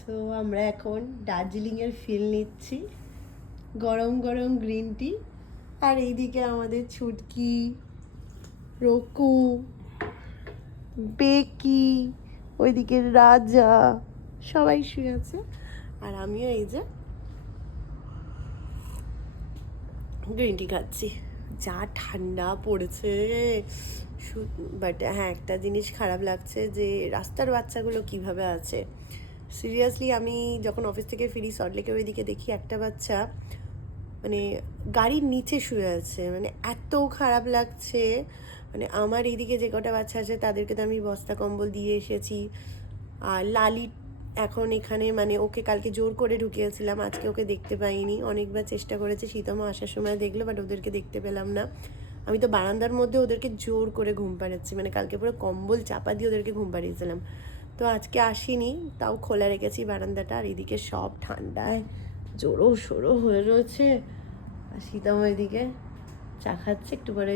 So আমরা এখন দার্জিলিংয়ের ফিল নিচ্ছি, গরম গরম গ্রিন টি। আর এইদিকে আমাদের ছুটকি, রকু, বেকি, ওইদিকে রাজা, সবাই শুয়ে আছে। আর আমিও এই যে গ্রিন টি খাচ্ছি। যা ঠান্ডা পড়েছে, বাট হ্যাঁ, একটা জিনিস খারাপ লাগছে যে রাস্তার বাচ্চাগুলো কিভাবে আছে। সিরিয়াসলি আমি যখন অফিস থেকে ফিরি সল্টলেকের ওইদিকে দেখি একটা বাচ্চা মানে গাড়ির নিচে শুয়ে আছে, মানে এত খারাপ লাগছে। মানে আমার এইদিকে যে কটা বাচ্চা আছে তাদেরকে তো আমি বস্তা কম্বল দিয়ে এসেছি। আর লালি এখন এখানে, মানে ওকে কালকে জোর করে ঢুকিয়েছিলাম, আজকে ওকে দেখতে পাইনি। অনেকবার চেষ্টা করেছে, শীতমা আসার সময় দেখলো, বাট ওদেরকে দেখতে পেলাম না। আমি তো বারান্দার মধ্যে ওদেরকে জোর করে ঘুম পাড়াচ্ছি, মানে কালকে পুরো কম্বল চাপা দিয়ে ওদেরকে ঘুম পাড়িয়েছিলাম। তো আজকে আসিনি, তাও খোলা রেখেছি বারান্দাটা। আর এদিকে সব ঠান্ডায় জোরো সোরো হয়ে রয়েছে। আর শীতম এদিকে চা খাচ্ছে, একটু পরে